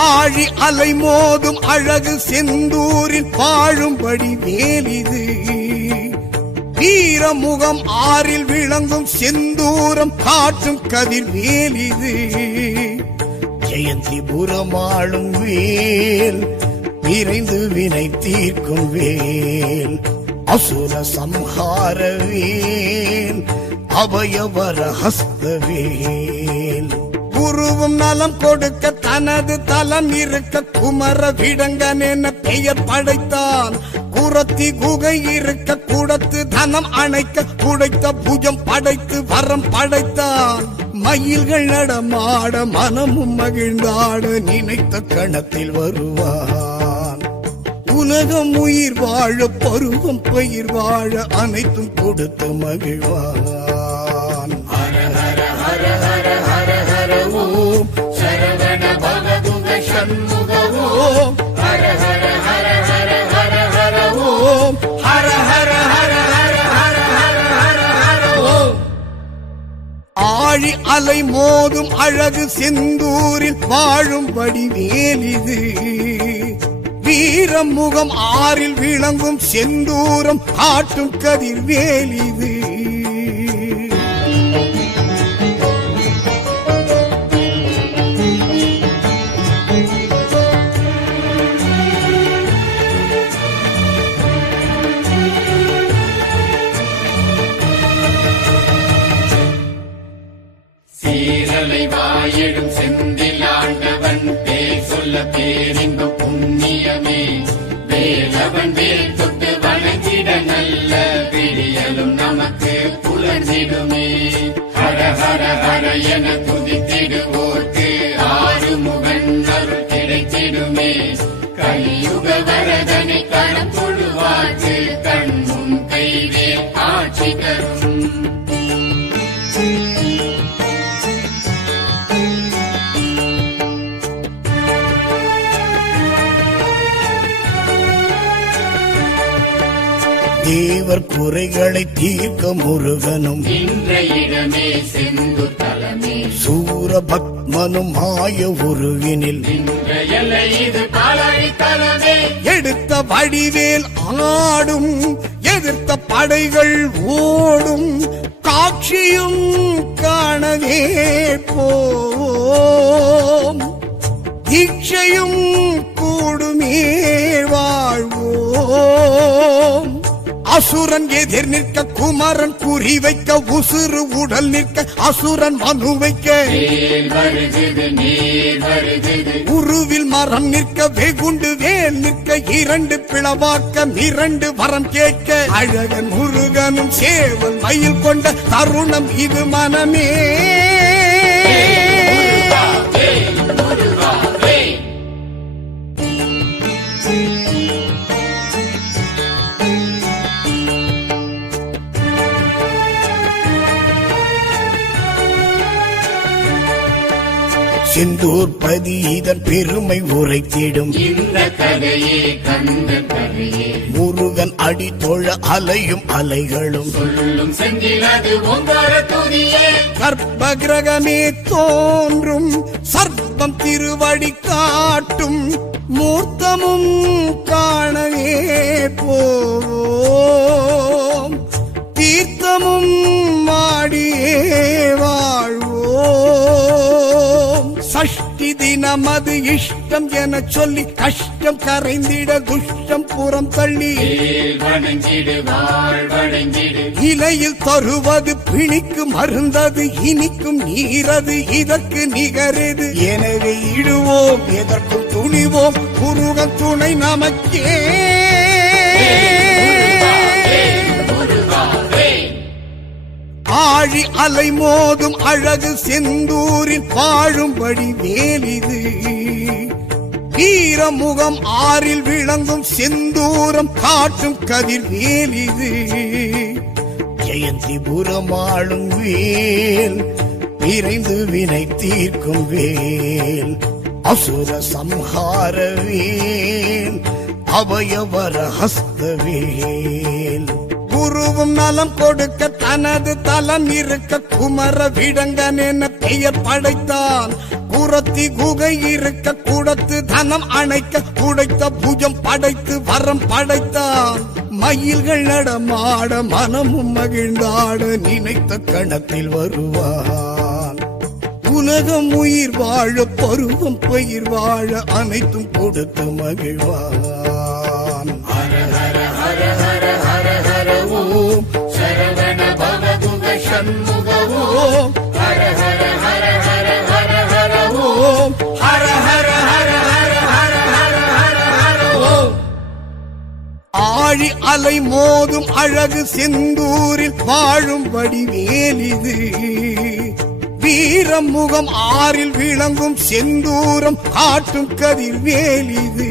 ஆழி அலை மோதும் அழகு செந்தூரில் வாழும்படி வேலிது. வீரமுகம் ஆறில் விளங்கும் செந்தூரம் காற்றும் கதிர் வேலிது. ஜெயந்திபுரம் ஆளும் வேல் விரைந்து வினை தீர்க்கும் வேல். அசுர சம்ஹார வேல் அபயவர ஹஸ்த வேல். குருவும் நலம் கொடுக்க தனது தலம் இருக்க குமர விடங்கன் என பெயர் படைத்தான். குரத்தி குகை இருக்க குடத்து தனம் அணைக்க குடைத்த புஜம் படைத்து வரம் படைத்தான். மயில்கள் நடமாட மனமும் மகிழ்ந்தாட நினைத்த கணத்தில் வருவான். உலகம் உயிர் வாழ பருவம் பயிர் வாழ அனைத்தும் கொடுத்து மகிழ்வான். ஹர ஹர ஹர ஹர ஹர ஹர ஓம் சரவண பவதுக சண்முக ஓம். ஹர ஹர ஹர ஹர ஹர ஹர ஓம். ஹர ஹர ஹர ஹர ஹர ஹர ஹர ஹர ஓம். ஆழி அலை மோதும் அழகு செந்தூரில் வாழும்படி வேலிது. வீரமுகம் ஆறில் விளங்கும் செந்தூரம் காட்டும் கதிர் வேலிது. சீரலை வாயிடும் செந்தில் ஆண்டவன் பேர் சொல்ல பேரின்ப புண்ணியமே. வேலவன் வேல் தொட்டு வணங்கிட நல்ல விடியலும் நமக்கு புலர்ந்திடுமே. ஹர ஹர ஹர என துதித்திடுவோர்க்கு ஆறுமுகன் அருள் கிடைத்திடுமே. கலியுக வரதனை களம் தொழுவார்க்கு கண்முன் கைவே ஆட்சி தரும். முனிவர் குறைகளை தீர்க்க முருகனும் நின்ற இடமே செந்தூர் தலமே சூரபத்மனும் மாய உருவினில் நின்ற எல்லை இது பாலாழி தலமே எடுத்த வடிவேல் ஆடும் எதிர்த்த படைகள் ஓடும் காட்சியும் காணவே போம் தீட்சையும் கூடுமே வாழ்வோம் அசுரன் எதிர் நிற்க குமரன் குறி வைக்க உசுறு உடல் நிற்க அசுரன் மனு வைக்க வேல் வருகுது நீர் வருகுது உருவில் மரம் நிற்க வெகுண்டு வேல் நிற்க இரண்டு பிளவாக்க இரண்டு வரம் கேட்க அழகன் முருகனும் சேவல் மயில் கொண்ட தருணம் இது மனமே முருகா வேல் செந்தூர் பதி இதன் பெருமை உரைத்திடும் இந்த கதையே கந்த கதையே முருகன் அடி தொழ அலையும் அலைகளும் சொல்லும் செந்தில் அது ஓங்கார துதியே கர்ப்ப கிரகமே தோன்றும் சர்ப்பம் திருவடி காட்டும் மூர்த்தமும் காணவே போவோம் தீர்த்தமும் மாடியே வாழ்வோம் சஷ்டி தினம் அது இஷ்டம் என சொல்லி கஷ்டம் கரைந்திட துஷ்டம் புறம் தள்ளி வேல் வணங்கிடு வாழ் வணங்கிடு இலையில் தருவது பிணிக்கு மருந்தது இனிக்கும் நீரது இதற்கு நிகரது எனவே இடுவோம் எதற்கும் துணிவோம் முருகன் துணை நமக்கே முருகா வேல் ஆழி அலை மோதும் அழகு செந்தூரில் வாழும்படி வேலிது வீரமுகம் ஆறில் விளங்கும் செந்தூரம் காட்டும் கதிர் வேலிது ஜெயந்திபுரம் ஆளும் வேல் விரைந்து வினை தீர்க்கும் வேல் அசுர சம்ஹார வேல் அபயவர ஹஸ்த வேல் குருவும் நலம் கொடுக்க தனது தலம் இருக்க குமர விடங்கன் என பெயர் படைத்தான் குரத்தி குகை இருக்க கூடத்து தனம் அணைக்க குடைத்த புஜம் படைத்து வரம் படைத்தான் மயில்கள் நடமாட மனமும் மகிழ்ந்தாட நினைத்த கணத்தில் வருவான் உலகம் உயிர் வாழ பருவம் பயிர் வாழ அனைத்தும் கொடுத்து மகிழ்வான் ஹர ஹர ஹர ஹர ஹர ஹர ஓம் சரவண பவதுக சண்முக ஓம் ஹர ஹர ஹர ஹர ஹர ஹர ஓம் ஹர ஹர ஹர ஹர ஹர ஹர ஹர ஹர ஓம் ஆழி அலை மோதும் அழகு செந்தூரில் வாழும்படி வேலிது வீரமுகம் ஆறில் விளங்கும் செந்தூரம் காட்டும் கதிர் வேலிது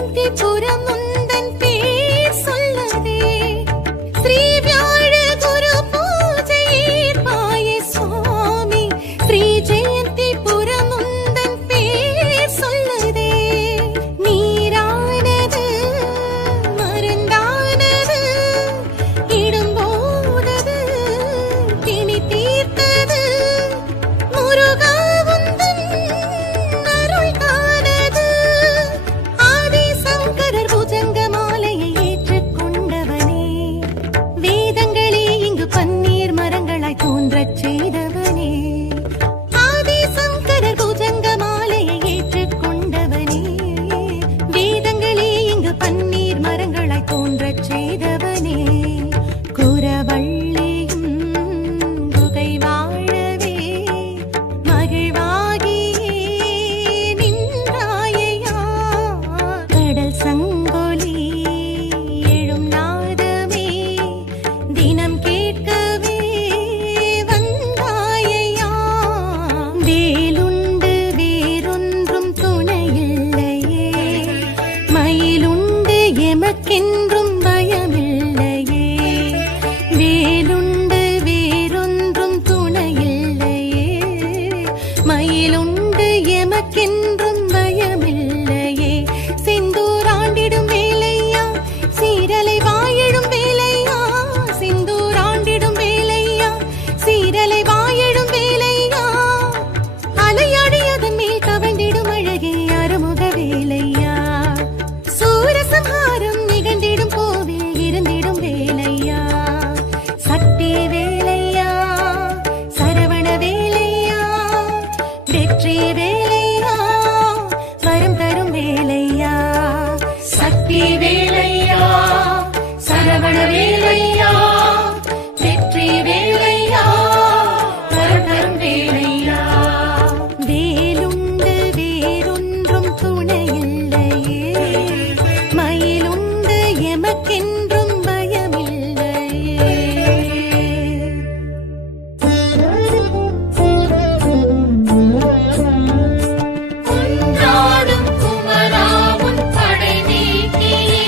ஜெயந்தி புரம் உந்தன் பேர் சொல்லதே ஸ்ரீ வியாழ குரு பூஜை ஏற்பாயே சுவாமி ஸ்ரீ ஜெயந்தி புரம் உந்தன் பேர் சொல்லதே நீரானது மருந்தானது இடும்போனது திணி தீர்த்தது முருகா உந்தன் அருள் தானது ஆதி சங்கரர் புஜங்க மாலையை ஏற்றுக்கொண்டவனே வேதங்களே இங்கு பன்னீர் மரங்களாய் தோன்றச் செய்தவனே ஆதி சங்கரர் புஜங்க மாலையை ஏற்றுக்கொண்டவனே வேதங்களே இங்கு பன்னீர் மரங்களாய் தோன்றச் செய்தவனே குரவள்ளியும் குகை வாழவே மகிழ்வாகியே நின்றாயையா கடல் சங்கொலி எழும் நாதமே தினம் கேட்கவே வந்தாயையா வேலுண்டு வேறொன்றும் துணையில்லையே மயிலுண்டு எமக்கென்றும் பயமில்லையே வேலுண்டு வேறொன்றும் துணையில்லையே மயிலுண்டு எமக்கென்றும் பயமில்லையே செந்தூராண்டிடும் வேலையா சீரலை வாழிடும் வேலையா செந்தூராண்டிடும் வேலையா சீரலை வாழிடும் வேலையா அலையாடியதன் மேல் கவழ்ந்திடும் அழகே அருமுக வேலையா சூரசம்ஹாரம் நிகழ்ந்திடும் கோவில் இருந்திடும் வேலையா சக்தி வேலையா சரவண வேலையா வெற்றி வேலையா வரம் தரும் வேலையா சக்தி வேலையா சரவண வேலையா வெற்றி வேலையா வரம் தரும் வேலையா வேலுண்டு வேறொன்றும் துணையில்லையே மயிலுண்டு எமக்கென்றும் பயமில்லையே குன்றாடும் குமராவுன் படை நீக்கியே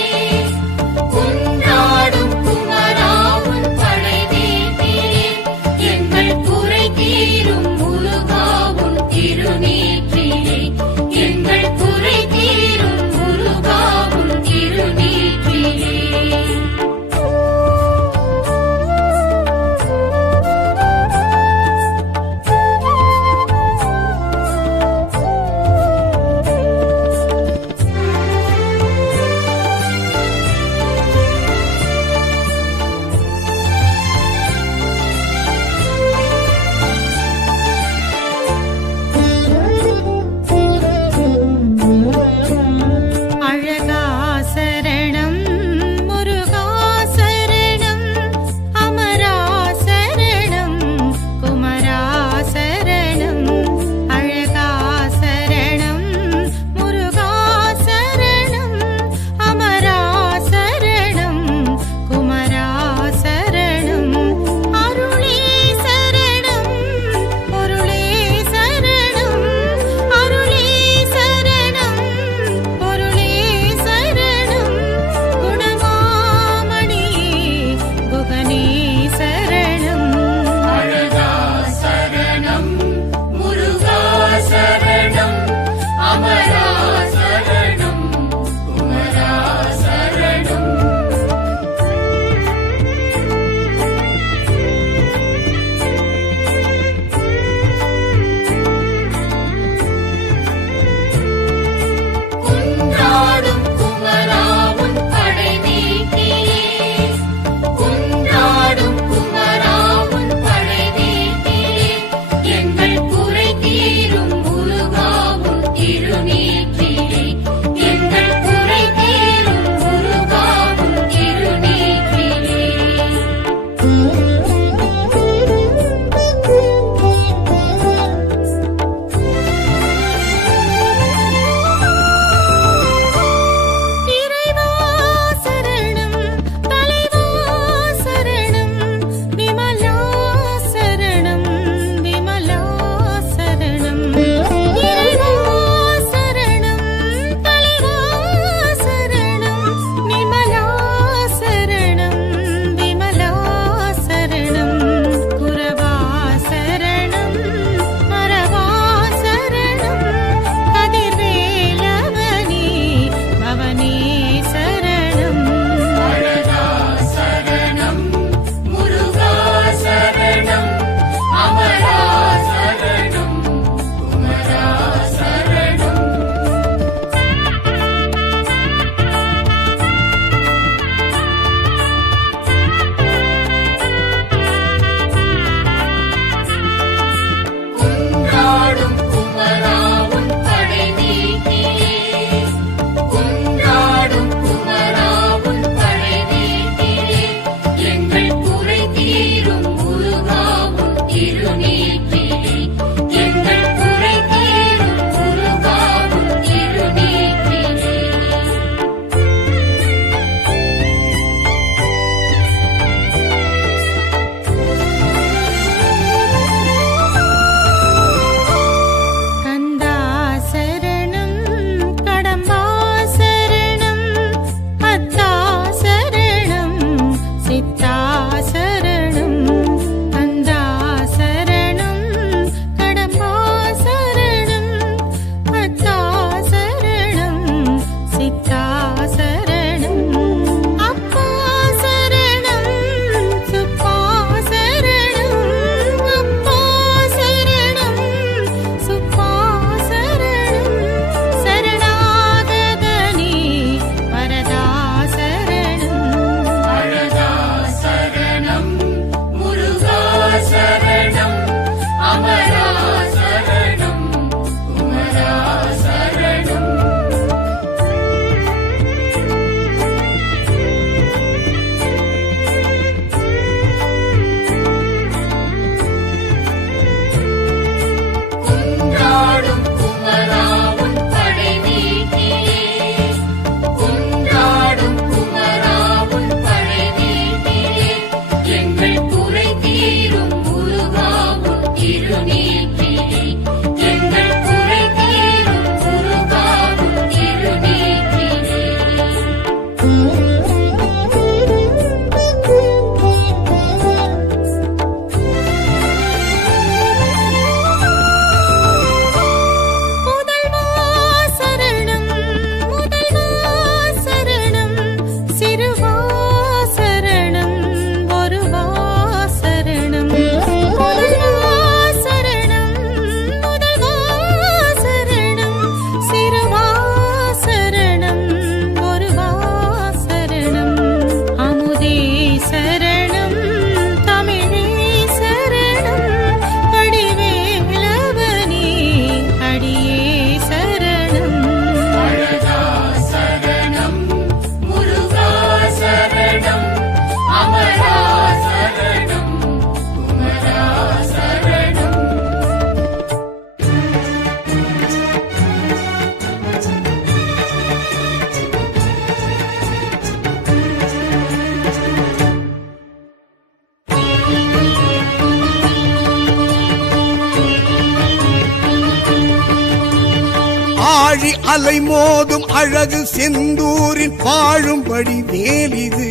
ஆழி அலை மோதும் அழகு செந்தூரில் வாழும்படி வேலிது.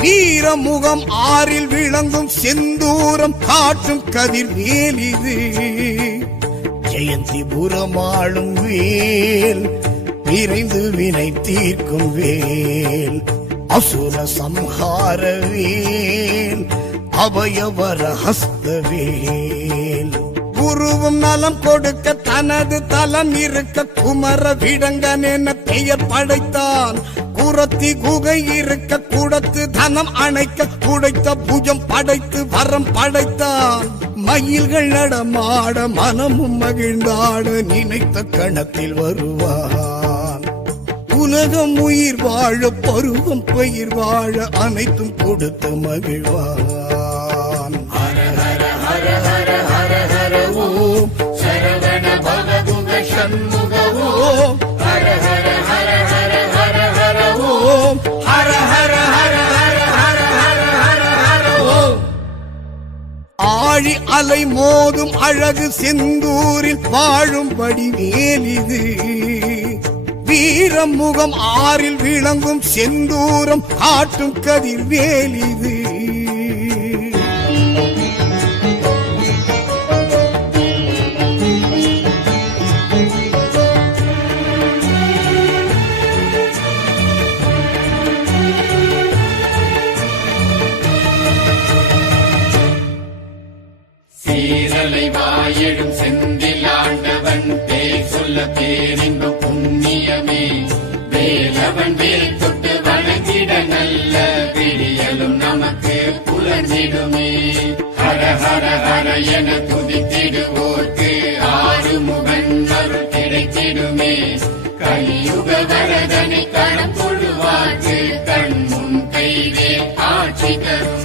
வீரமுகம் ஆறில் விளங்கும் செந்தூரம் காட்டும் கதிர் வேலிது. ஜெயந்திபுரம் ஆளும் வேல், விரைந்து வினை தீர்க்கும் வேல், அசுர சம்ஹார வேல், அபயவர ஹஸ்த வேல். குருவும் நலம் கொடுக்க தனது தலம் இருக்க குமர விடங்கன் என பெயர் படைத்தான். குரத்தி குகை இருக்க குடத்து தனம் அணைக்க குடைத்த புஜம் படைத்து வரம் படைத்தான். மயில்கள் நடமாட மனமும் மகிழ்ந்தாட நினைத்த கணத்தில் வருவான். உலகம் உயிர் வாழ பருவம் பயிர் வாழ அனைத்தும் கொடுத்து மகிழ்வான். சரவண பவதுக சண்முக ஓம். ஹர ஹர ஹர ஹர ஹர ஹர ஓம். ஹர ஹர ஹர ஹர ஹர ஹர ஹர ஹர ஓம். ஆழி அலை மோதும் அழகு செந்தூரில் வாழும்படி வேலிது. வீரமுகம் ஆறில் விளங்கும் செந்தூரம் காட்டும் கதிர் வேலிது. சீரலை வாயெழும் செந்திலாண்டவன் பேர் சொல்ல பேரின்ப புண்ணியமே. வேலவன் வேல் தொட்டு வணங்கிட நல்ல விடியலும் நமக்கு புலர்ந்திடுமே. ஹர ஹர ஹர என துதித்திடுவோர்க்கு ஆறுமுகன் அருள் கிடைத்திடுமே. கலியுக வரதனை கணம் கொள்வார்க்கு கண் முன் கைவே ஆட்சி தரும்.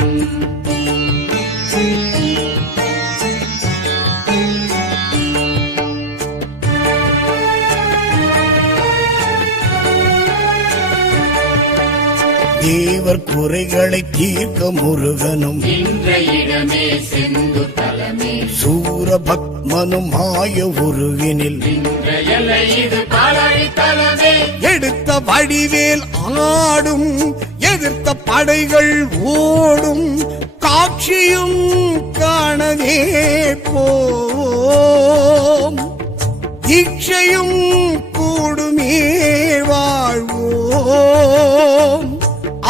தேவர் குறைகளை தீர்க்க முருகனும் இடமே செந்து தலமே. சூரபத்மனும் மாய உருவினில் இது பாலாழி தலமே. எடுத்த வடிவேல் ஆடும், எதிர்த்த படைகள் ஓடும், காட்சியும் காணவே போம். தீட்சையும் கூடுமே வாழ்வோம்.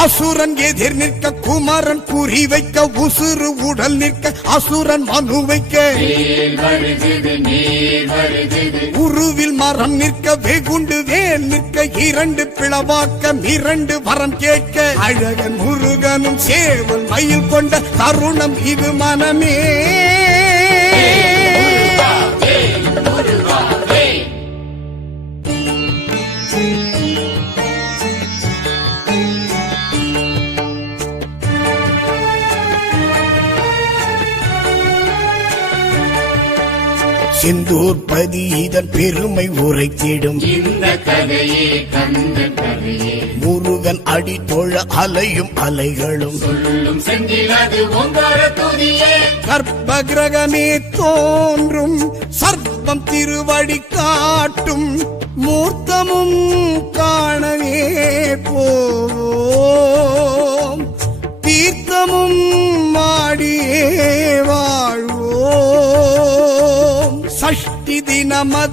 அசுரன் எதிர் நிற்க குமரன் குறி வைக்க, உசுறு உடல் நிற்க அசுரன் மனு வைக்க, உருவில் மரம் நிற்க வெகுண்டு வேல் நிற்க, இரண்டு பிளவாக்க இரண்டு வரம் கேட்க, அழகன் முருகனும் சேவல் மயில் கொண்ட தருணம் இது மனமே. செந்தூர் பதி இதன் பெருமை உரைத்திடும் இந்த கதையே கந்த கதையே. முருகன் அடி தொழ அலையும் அலைகளும் சொல்லும் செந்திலது ஓங்கார துதியே. கர்ப்ப கிரகமே தோன்றும் சர்ப்பம் திருவடி காட்டும் மூர்த்தமும் காணவே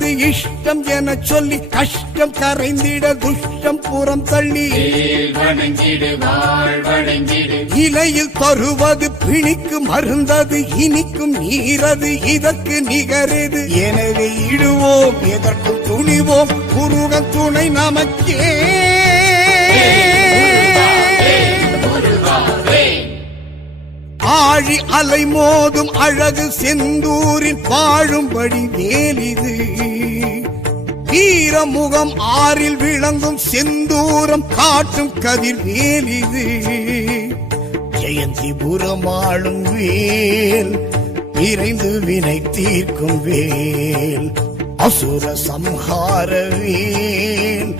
உனது இஷ்டம் என சொல்லி கஷ்டம் கரைந்திட துஷ்டம் புறம் தள்ளி இலையில் தருவது பிணிக்கு மருந்தது இனிக்கும் நீரது இதற்கு நிகரது எனவே இடுவோம் எதற்கும் துணிவோம் முருகன் துணை நமக்கே ஆழி அலை மோதும் அழகு செந்தூரில் வாழும்படி வேலிது வீரமுகம் ஆறில் விளங்கும் செந்தூரம் காட்டும் கதிர் வேலிது ஜெயந்திபுரம் ஆளும் வேல் விரைந்து வினை தீர்க்கும் வேல் அசுர சம்ஹார வேல்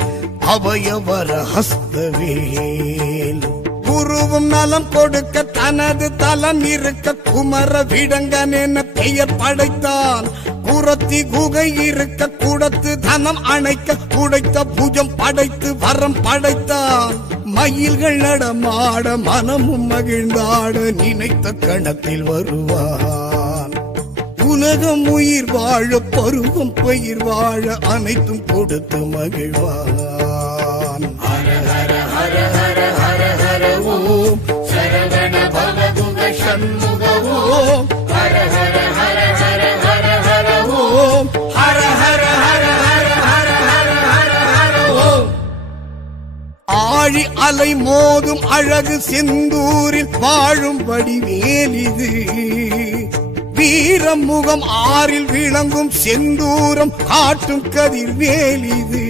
அபயவர ஹஸ்தவேல் குருவும் நலம் கொடுக்க தனது தலம் இருக்க குமர விடங்கன் என பெயர் படைத்தான் குரத்தி குகை இருக்க குடத்து தனம் அணைக்க குடைத்த புஜம் படைத்து வரம் படைத்தான் மயில்கள் நடமாட மனமும் மகிழ்ந்தாட நினைத்த கணத்தில் வருவான் உலகம் உயிர் வாழ பருவம் பயிர் வாழ அனைத்தும் கொடுத்து மகிழ்வான் ஹர ஹர ஹர ஹர ஹர ஹர ஓம் சரவண பவதுக சண்முக ஓம் ஹர ஹர ஹர ஹர ஹர ஹர ஓம் ஹர ஹர ஹர ஹர ஹர ஹர ஹர ஹர ஓம் ஆழி அலை மோதும் அழகு செந்தூரில் வாழும்படி வேலிது வீரமுகம் ஆறில் விளங்கும் செந்தூரம் காட்டும் கதிர் வேலிது